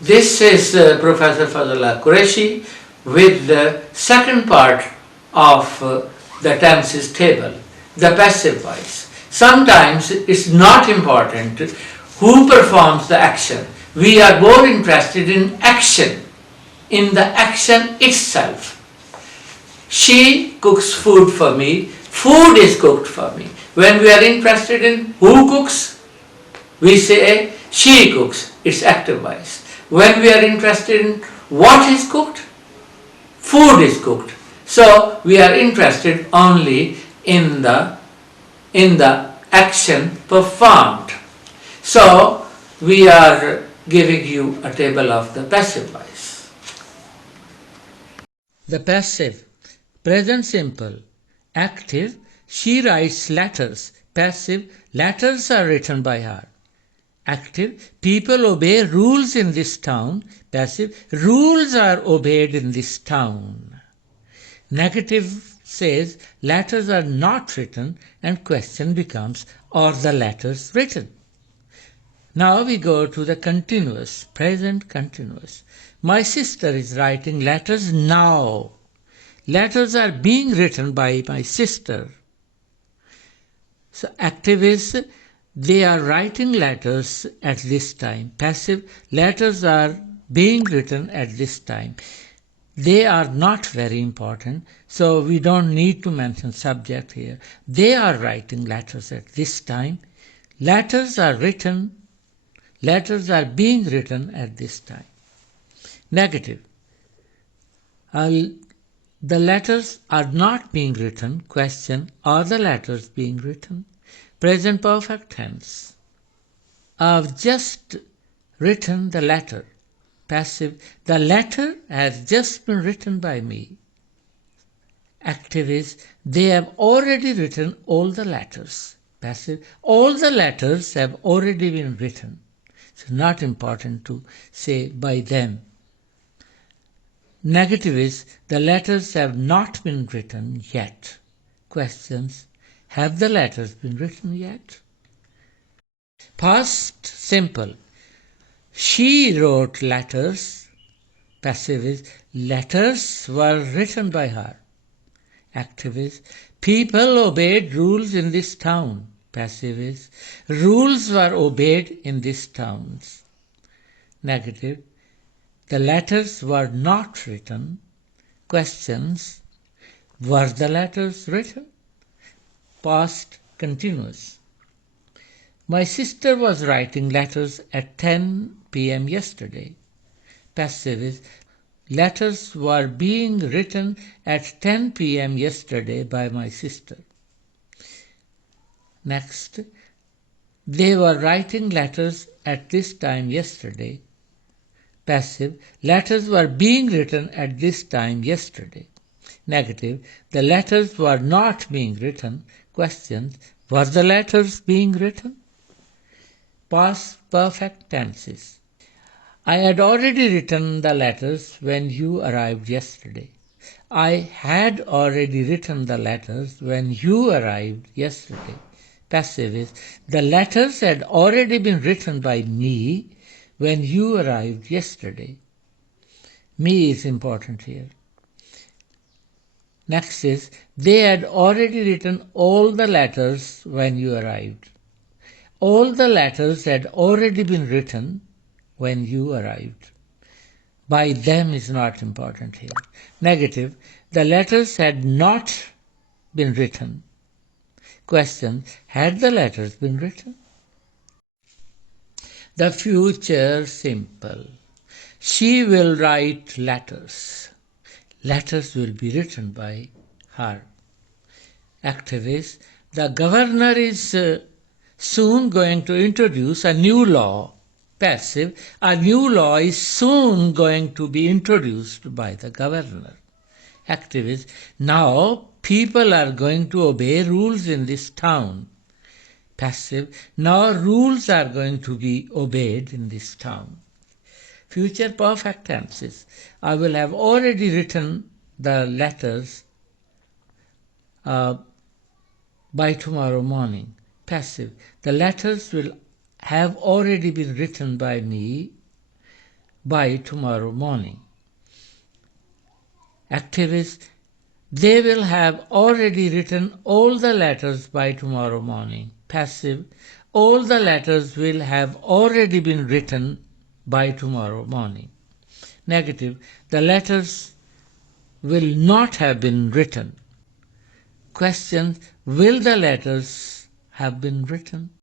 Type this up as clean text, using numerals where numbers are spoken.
This is Professor Fazlullah Qureshi with the second part of the tenses table, the passive voice. Sometimes it's not important who performs the action. We are more interested in action, in the action itself. She cooks food for me, food is cooked for me. When we are interested in who cooks, we say she cooks, it's active voice. When we are interested in what is cooked, food is cooked. So we are interested only in the action performed. So we are giving you a table of the passive voice. The passive, present simple, active, she writes letters. Passive, letters are written by her. Active, people obey rules in this town. Passive, rules are obeyed in this town. Negative says letters are not written, and question becomes, are the letters written? Now we go to the continuous, present continuous. My sister is writing letters now. Letters are being written by my sister. So active is they are writing letters at this time. Passive, letters are being written at this time. They are not very important, so we don't need to mention subject here. They are writing letters at this time. Letters are written, letters are being written at this time. Negative. The letters are not being written. Question, are the letters being written? Present perfect tense. I've just written the letter. Passive, the letter has just been written by me. Active is, they have already written all the letters. Passive, all the letters have already been written. It's not important to say by them. Negative is, the letters have not been written yet. Questions, have the letters been written yet? Past simple. She wrote letters. Passive is, letters were written by her. Active is, people obeyed rules in this town. Passive is, rules were obeyed in this town. Negative, the letters were not written. Questions, were the letters written? Past continuous. My sister was writing letters at 10 p.m. yesterday. Passive is, letters were being written at 10 p.m. yesterday by my sister. Next, they were writing letters at this time yesterday. Passive, letters were being written at this time yesterday. Negative, the letters were not being written. Questions, were the letters being written? Past perfect tenses. I had already written the letters when you arrived yesterday. I had already written the letters when you arrived yesterday. Passive is, the letters had already been written by me when you arrived yesterday. Me is important here. Next is, they had already written all the letters when you arrived. All the letters had already been written when you arrived. By them is not important here. Negative, the letters had not been written. Question, had the letters been written? The future simple. She will write letters. Letters will be written by her. Active is, the governor is soon going to introduce a new law. Passive, a new law is soon going to be introduced by the governor. Active is, now people are going to obey rules in this town. Passive, now rules are going to be obeyed in this town. Future perfect tenses. I will have already written the letters by tomorrow morning. Passive, the letters will have already been written by me by tomorrow morning. Active is they will have already written all the letters by tomorrow morning. Passive, all the letters will have already been written by tomorrow morning. Negative, the letters will not have been written. Question, will the letters have been written?